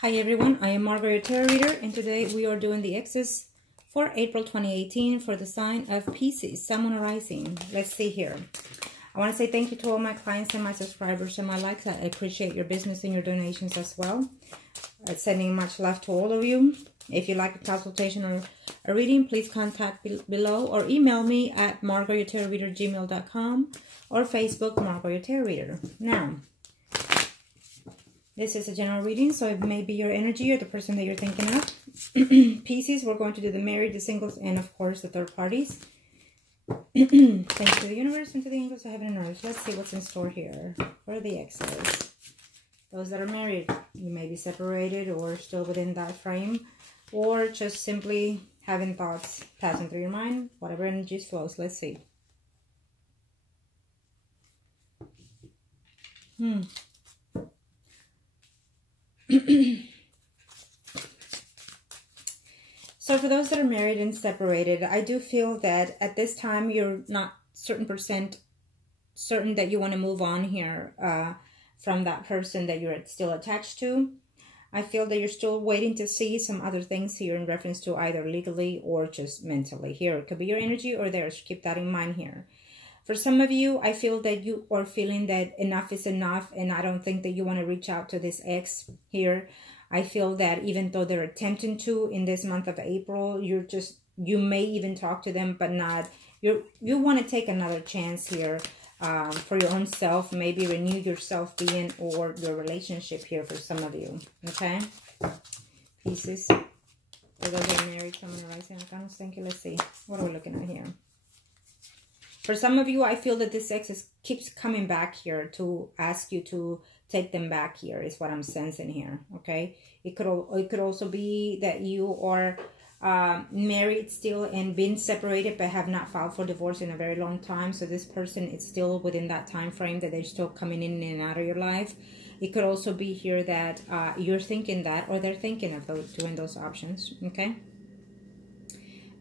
Hi everyone, I am Margourtarotreader, and today we are doing the X's for April 2018 for the sign of Pisces, Sun, Moon, Rising. Let's see here. I want to say thank you to all my clients and my subscribers and my likes. I appreciate your business and your donations as well. Sending much love to all of you. If you like a consultation or a reading, please contact below or email me at margourtarotreader@gmail.com or Facebook Margourtarotreader. Now, this is a general reading, so it may be your energy or the person that you're thinking of. Pisces, we're going to do the married, the singles, and of course the third parties. Thanks to the universe and to the angels of heaven and earth. Let's see what's in store here for the X's. Those that are married, you may be separated or still within that frame, or just simply having thoughts passing through your mind, whatever energy flows. Let's see. So for those that are married and separated, I do feel that at this time you're not certain that you want to move on here from that person that you're still attached to. I feel that you're still waiting to see some other things here in reference to either legally or just mentally. Here, it could be your energy or theirs. Keep that in mind here. For some of you, I feel that you are feeling that enough is enough, and I don't think that you want to reach out to this ex here. I feel that even though they're attempting to in this month of April, you may even talk to them, but not, you want to take another chance here for your own self, maybe renew your self-being or your relationship here for some of you, okay? Pieces. For those that are married, someone rising, thank you. Let's see. What are we looking at here? For some of you, I feel that this ex keeps coming back here to ask you to take them back here, is what I'm sensing here, okay? It could also be that you are married still and been separated but have not filed for divorce in a very long time. So this person is still within that time frame that they're still coming in and out of your life. It could also be here that you're thinking that, or they're thinking of doing those options, okay?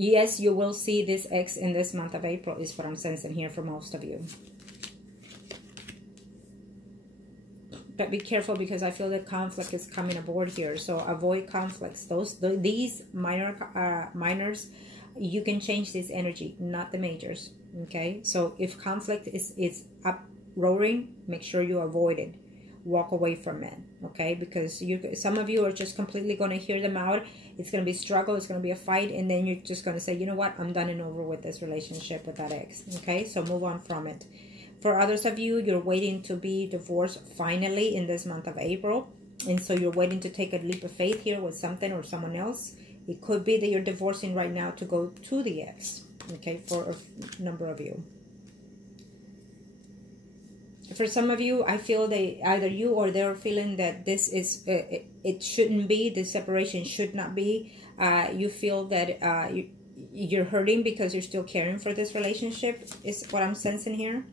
Yes, you will see this ex in this month of April, is what I'm sensing here for most of you. But be careful, because I feel that conflict is coming aboard here. So avoid conflicts. These minors, you can change this energy, not the majors. Okay. So if conflict is uproaring, make sure you avoid it. Walk away from it. Okay. Because some of you are just completely going to hear them out. It's going to be a struggle. It's going to be a fight. And then you're just going to say, you know what? I'm done and over with this relationship with that ex. Okay. So move on from it. For others of you, you're waiting to be divorced finally in this month of April. And so you're waiting to take a leap of faith here with something or someone else. It could be that you're divorcing right now to go to the ex. Okay, for a number of you. For some of you, I feel that either you or they're feeling that this is, it shouldn't be, this separation should not be. You feel that you're hurting because you're still caring for this relationship, is what I'm sensing here.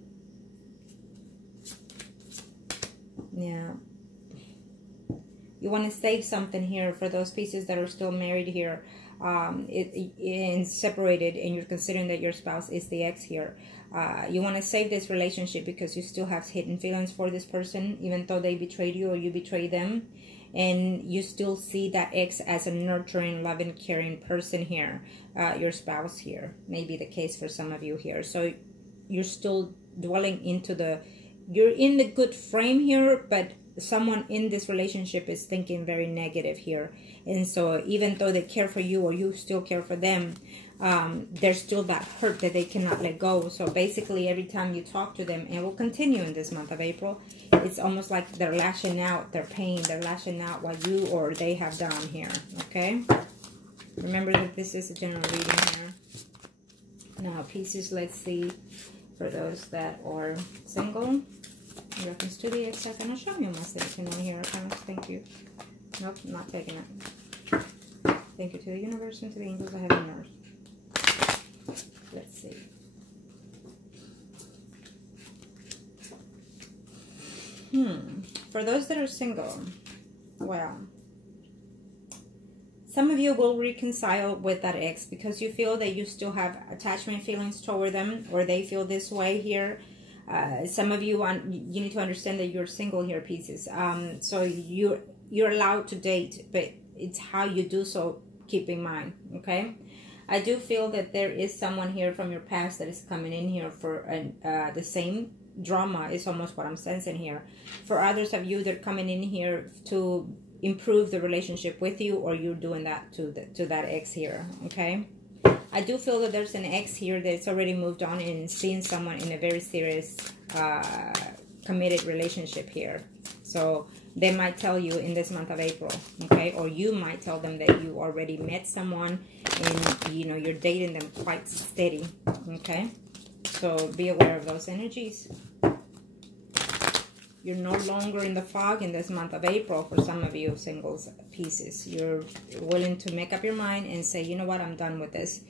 Yeah. You want to save something here for those pieces that are still married here and separated, and you're considering that your spouse is the ex here. You want to save this relationship because you still have hidden feelings for this person, even though they betrayed you or you betrayed them. And you still see that ex as a nurturing, loving, caring person here. Your spouse here may be the case for some of you here. So you're still dwelling into the... You're in the good frame here, but someone in this relationship is thinking very negative here. And so even though they care for you or you still care for them, there's still that hurt that they cannot let go. So basically every time you talk to them, and it will continue in this month of April, it's almost like they're lashing out their pain. They're lashing out what you or they have done here, okay? Remember that this is a general reading here. Now, pieces, let's see. For those that are single, in reference to the ex, I cannot show me a message in here. Thank you. Nope, not taking it. Thank you to the universe and to the angels of heaven and earth. Let's see. For those that are single, well, some of you will reconcile with that ex because you feel that you still have attachment feelings toward them, or they feel this way here. Some of you, you need to understand that you're single here, Pisces. So you're allowed to date, but it's how you do so, keep in mind, okay? I do feel that there is someone here from your past that is coming in here for the same drama is almost what I'm sensing here. For others of you, they're coming in here to improve the relationship with you, or you're doing that to that ex here, okay? I do feel that there's an ex here that's already moved on and seeing someone in a very serious committed relationship here. So they might tell you in this month of April, okay? Or you might tell them that you already met someone and, you know, you're dating them quite steady, okay? So be aware of those energies. You're no longer in the fog in this month of April for some of you singles, Pisces. You're willing to make up your mind and say, you know what, I'm done with this.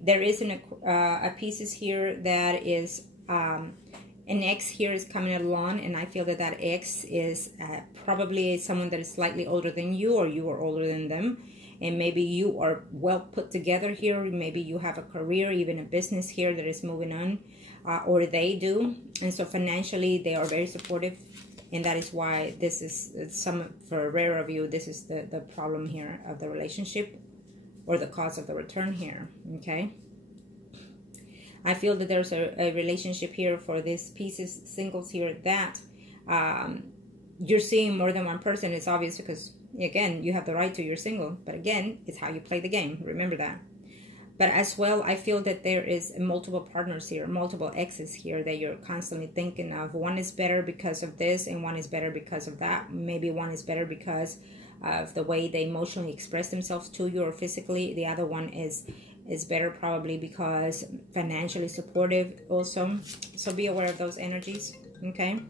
There is a Pisces here that is... an ex here is coming along, and I feel that that ex is probably someone that is slightly older than you, or you are older than them. And maybe you are well put together here. Maybe you have a career, even a business here that is moving on, or they do. And so financially, they are very supportive. And that is why this is, for a rare of you, this is the problem here of the relationship, or the cause of the return here, okay? I feel that there's a relationship here for these Pisces singles here that you're seeing more than one person. It's obvious because, again, you have the right to, you're single. But again, it's how you play the game. Remember that. But as well, I feel that there is multiple partners here, multiple exes here that you're constantly thinking of. One is better because of this, and one is better because of that. Maybe one is better because of the way they emotionally express themselves to you or physically. The other one is better probably because financially supportive also. So be aware of those energies, okay?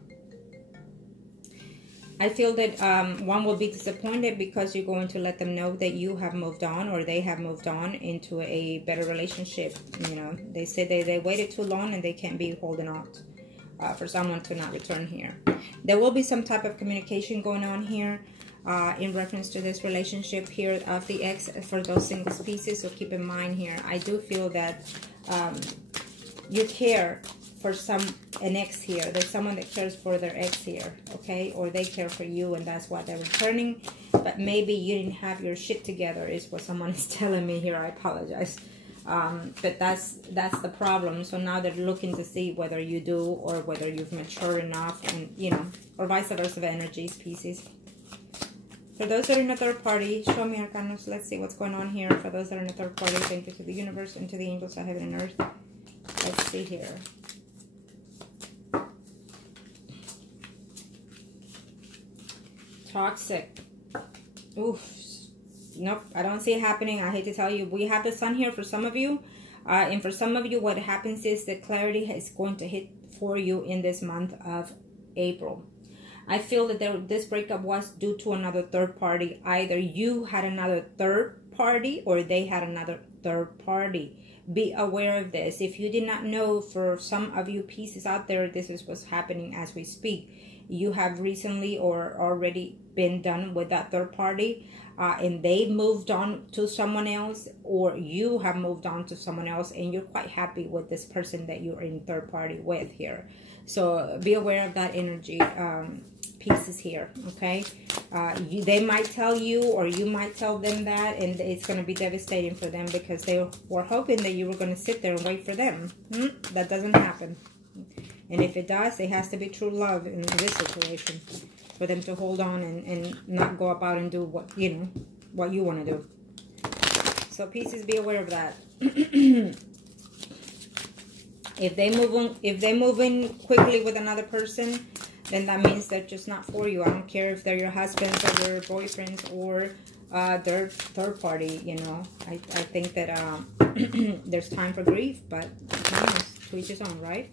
I feel that one will be disappointed because you're going to let them know that you have moved on, or they have moved on into a better relationship. You know, they say they waited too long and they can't be holding out for someone to not return here. There will be some type of communication going on here in reference to this relationship here of the ex for those single Pisces. So keep in mind here, I do feel that you care for an ex here. There's someone that cares for their ex here, okay? Or they care for you, and that's why they're returning. But maybe you didn't have your shit together is what someone is telling me here. I apologize. But that's the problem. So now they're looking to see whether you do, or whether you've matured enough, and, you know, or vice versa energies, Pisces. For those that are in a third party, show me Arcanos. Let's see what's going on here. For those that are in a third party, thank you to the universe and to the angels of heaven and earth. Let's see here. Toxic. Oof. Nope, I don't see it happening. I hate to tell you. We have the sun here for some of you. And for some of you, what happens is that clarity is going to hit for you in this month of April. I feel that this breakup was due to another third party. Either you had another third party, or they had another third party. Be aware of this. If you did not know, for some of you Pisces out there, this is what's happening as we speak. You have recently or already been done with that third party, and they've moved on to someone else, or you have moved on to someone else, and you're quite happy with this person that you're in third party with here. So be aware of that energy, Pisces here, okay? They might tell you, or you might tell them that, and it's going to be devastating for them because they were hoping that you were going to sit there and wait for them. That doesn't happen. And if it does, it has to be true love in this situation for them to hold on and not go about and do what, you know, what you want to do. So Pisces, be aware of that. If they move in quickly with another person, then that means they're just not for you. I don't care if they're your husbands or your boyfriends or their third party, you know. I think that there's time for grief, but to each his own, right?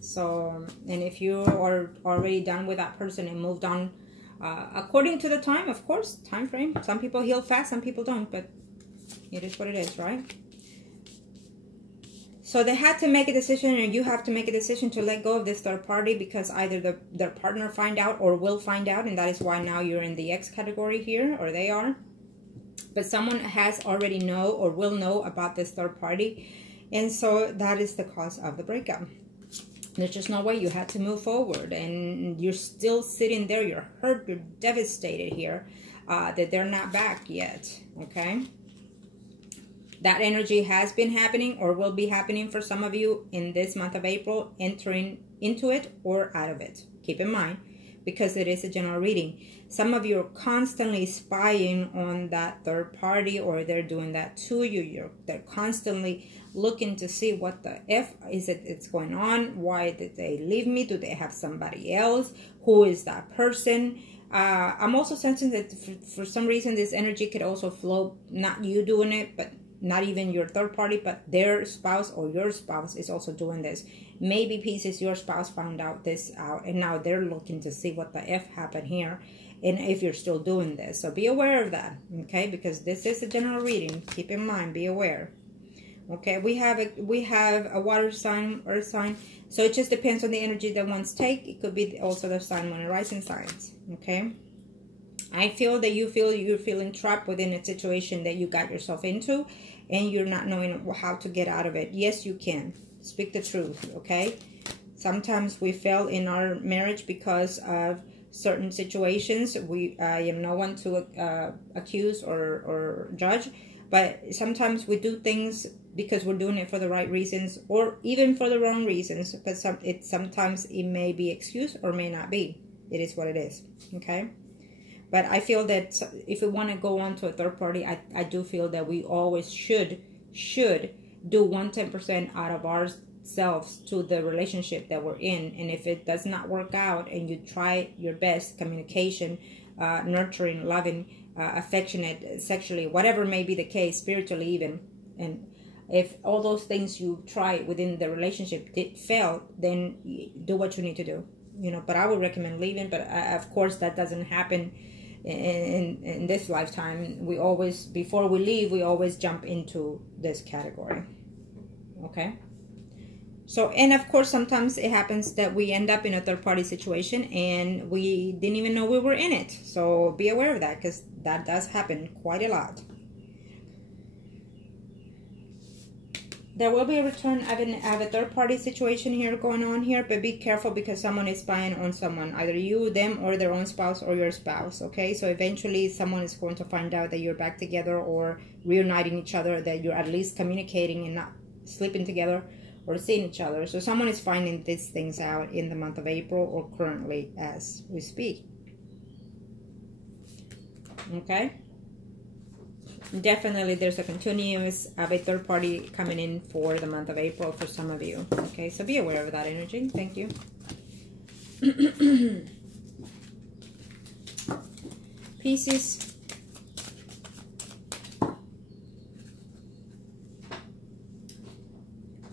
So, and if you are already done with that person and moved on, according to the time, of course, time frame. Some people heal fast, some people don't, but it is what it is, right? So they had to make a decision, and you have to make a decision to let go of this third party, because either their partner find out or will find out, and that is why now you're in the X category here, or they are. But someone has already know or will know about this third party, and so that is the cause of the breakup. There's just no way. You had to move forward, and you're still sitting there. You're hurt. You're devastated here that they're not back yet, okay? That energy has been happening or will be happening for some of you in this month of April, entering into it or out of it. Keep in mind, because it is a general reading. Some of you are constantly spying on that third party, or they're doing that to you. They're constantly looking to see what the F is it's going on. Why did they leave me? Do they have somebody else? Who is that person? I'm also sensing that for some reason this energy could also flow, not you doing it, but not even your third party, but their spouse or your spouse is also doing this. Maybe Pisces, your spouse found out this out, and now they're looking to see what the F happened here, and if you're still doing this. So be aware of that, okay? Because this is a general reading. Keep in mind, be aware. Okay, we have a water sign, earth sign. So it just depends on the energy that one's take. It could be also the sun, moon, and rising signs. Okay. I feel that you're feeling trapped within a situation that you got yourself into, and you're not knowing how to get out of it. Yes, you can. Speak the truth, okay? Sometimes we fail in our marriage because of certain situations. I am no one to accuse or judge, but sometimes we do things because we're doing it for the right reasons, or even for the wrong reasons. But sometimes it may be excused or may not be. It is what it is, okay? But I feel that if we want to go on to a third party, I do feel that we always should do 110% out of ourselves to the relationship that we're in. And if it does not work out and you try your best, communication, nurturing, loving, affectionate, sexually, whatever may be the case, spiritually even, and if all those things you try within the relationship did fail, then do what you need to do. You know, but I would recommend leaving. But of course, that doesn't happen in this lifetime. We always, before we leave, we always jump into this category. Okay. So, and of course, sometimes it happens that we end up in a third party situation and we didn't even know we were in it. So be aware of that, because that does happen quite a lot. There will be a return of a third-party situation here going on here, but be careful because someone is spying on someone, either you, them, or their own spouse or your spouse, okay? So eventually someone is going to find out that you're back together or reuniting each other, that you're at least communicating and not sleeping together or seeing each other. So someone is finding these things out in the month of April or currently as we speak, okay? Definitely there's a continuous of a third party coming in for the month of April for some of you. Okay, so be aware of that energy. Thank you. Pisces.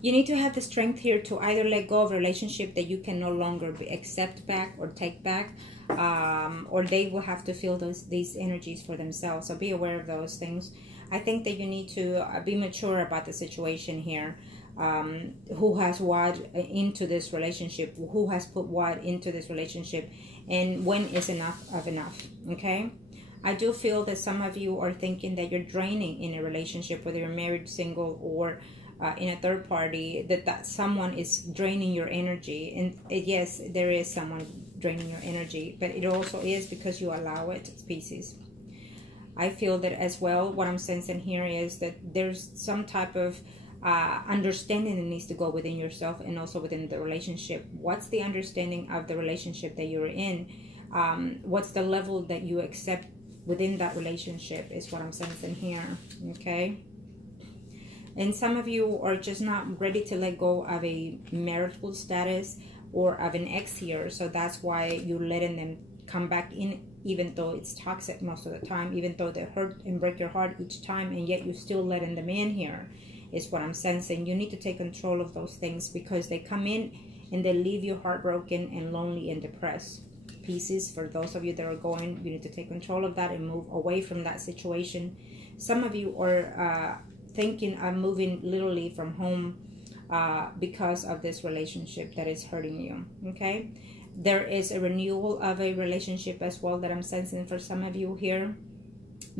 You need to have the strength here to either let go of a relationship that you can no longer accept back or take back, or they will have to feel these energies for themselves. So be aware of those things. I think that you need to be mature about the situation here. Who has what into this relationship? Who has put what into this relationship? And when is enough of enough? Okay? I do feel that some of you are thinking that you're draining in a relationship, whether you're married, single, or in a third party, that someone is draining your energy. And yes, there is someone draining your energy, but it also is because you allow it, Pisces. I feel that as well. What I'm sensing here is that there's some type of understanding that needs to go within yourself and also within the relationship. What's the understanding of the relationship that you're in? What's the level that you accept within that relationship is what I'm sensing here, okay? And some of you are just not ready to let go of a marital status or of an ex here. So that's why you're letting them come back in, even though it's toxic most of the time, even though they hurt and break your heart each time, and yet you're still letting them in here, is what I'm sensing. You need to take control of those things because they come in and they leave you heartbroken and lonely and depressed. Pisces, for those of you that are going, you need to take control of that and move away from that situation. Some of you are thinking of moving literally from home because of this relationship that is hurting you, okay? There is a renewal of a relationship as well that I'm sensing for some of you here,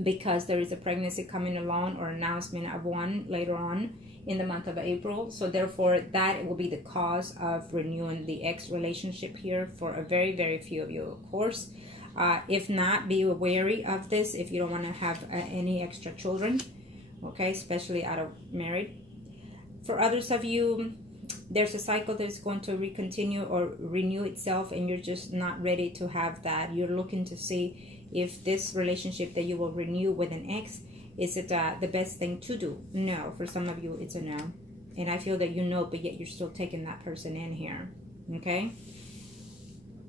because there is a pregnancy coming along or announcement of one later on in the month of April. So therefore, that will be the cause of renewing the ex relationship here for a very, very few of you, of course. If not, be wary of this if you don't want to have any extra children, okay, especially out of married. For others of you, there's a cycle that's going to recontinue or renew itself, and you're just not ready to have that. You're looking to see if this relationship that you will renew with an ex, is it the best thing to do? No. For some of you, it's a no. And I feel that you know, but yet you're still taking that person in here. Okay?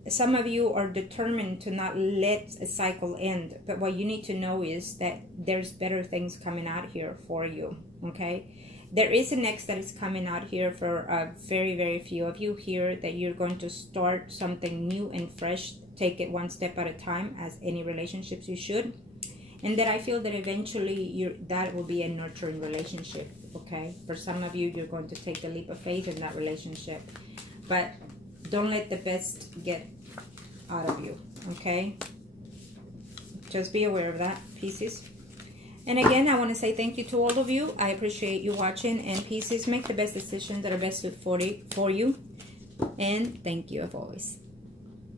Some of you are determined to not let a cycle end. But what you need to know is that there's better things coming out here for you. Okay? There is an ex that is coming out here for a very, very few of you here, that you're going to start something new and fresh. Take it one step at a time, as any relationships you should. And that I feel that eventually that will be a nurturing relationship, okay? For some of you, you're going to take the leap of faith in that relationship. But don't let the best get out of you, okay? Just be aware of that, Pisces. And again, I want to say thank you to all of you. I appreciate you watching. And Pisces, make the best decisions that are best for you. And thank you, as always.